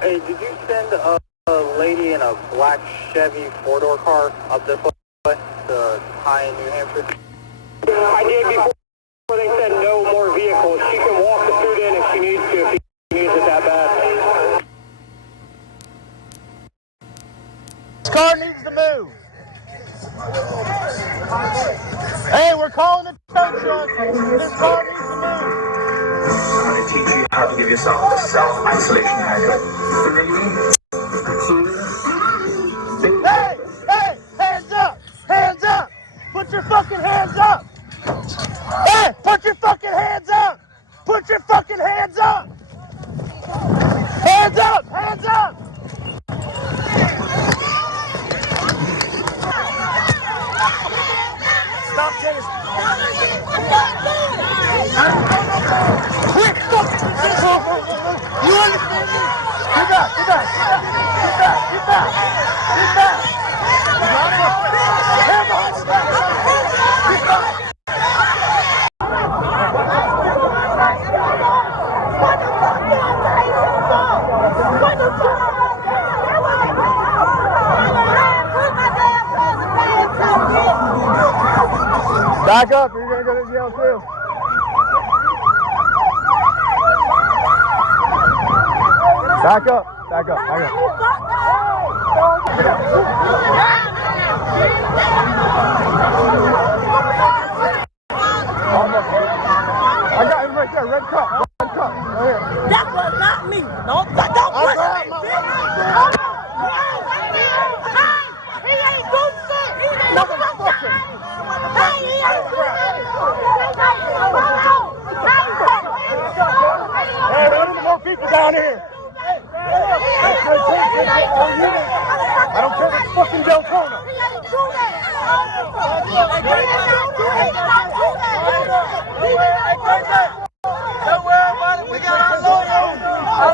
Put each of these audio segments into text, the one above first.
Hey, did you send a lady in a black Chevy four-door car up this way to High in New Hampshire? I did before they said no more vehicles. She can walk the suit in if she needs to, if she needs it that bad. This car needs to move. Hey, we're calling the tow truck. This car needs to move. I'm going to teach you how to give yourself a self-isolation haircut. 3, 2, Hey, hands up! Hands up! Put your fucking hands up! Hey, put your fucking hands up! Put your fucking hands up! Hands up! Hands up! Stop, Dennis. Quick, fuck! You understand me? Get back, get back, get back, get back, get back! Get back! Back up, or you're gonna go to jail too. Back up, back up, back up. I got him right there, red cup, right here. That was not me. No, don't push me. He ain't do shit. He ain't do shit. Hey, he ain't do shit. Hey, there are more people down here. I don't care if it's fucking Deltona. He ain't do that. Don't worry about it. We got our lawyers. Our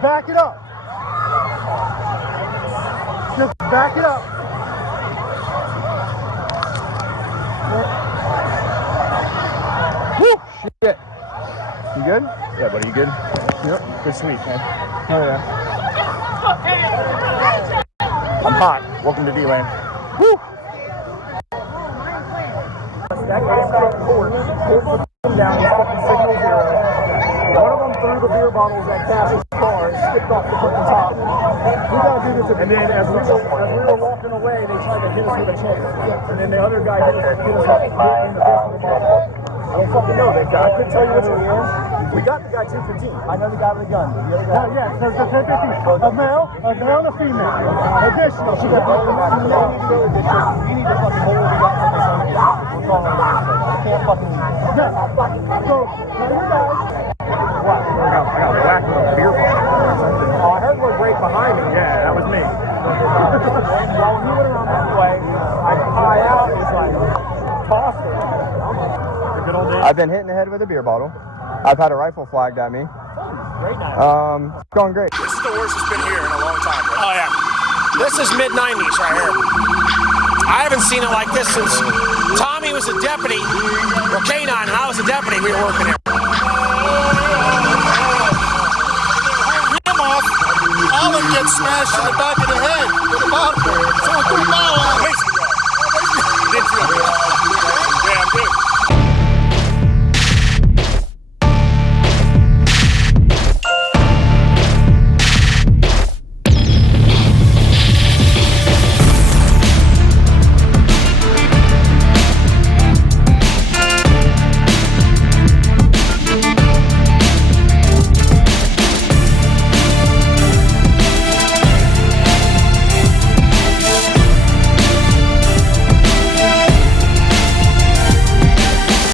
Back it up. Just back it up. Woo! Shit. You good? Yeah, buddy, you good? Yep. Good sleep, man. Oh, yeah. I'm hot. Welcome to D-Land. Woo! That guy got cord. Put down. He's fucking signal 0. One of them threw the beer bottles at Cass's car and skipped off the fucking top. We gotta do this. And then as we were walking away, they tried to hit us with a chair. And then the other guy hit us in the face with a bottle. I don't fucking know that guy. I couldn't tell you which one he is. We got the guy 215. I know the guy with the gun. The other guy. Yeah, there's the 215. A male and a female. Additional. She got both of them. You need to fucking hold what we got from this other guy. We're calling him. I can't fucking. Yeah. So, now you guys. What? I got whacked with a beer bottle or something. Oh, I heard one break behind me. Yeah, that was me. Well, when he went around that way, I high out, he's like, tossed it. I've been hit in the head with a beer bottle. I've had a rifle flagged at me. Great night. It's going great. This is the worst it's been here in a long time. Oh, yeah. This is mid-90s right here. I haven't seen it like this since Tommy was a deputy, or K9, and I was a deputy. We were working here. Rim off, Alan gets smashed in the back of the head with a trabajo, somos culpados.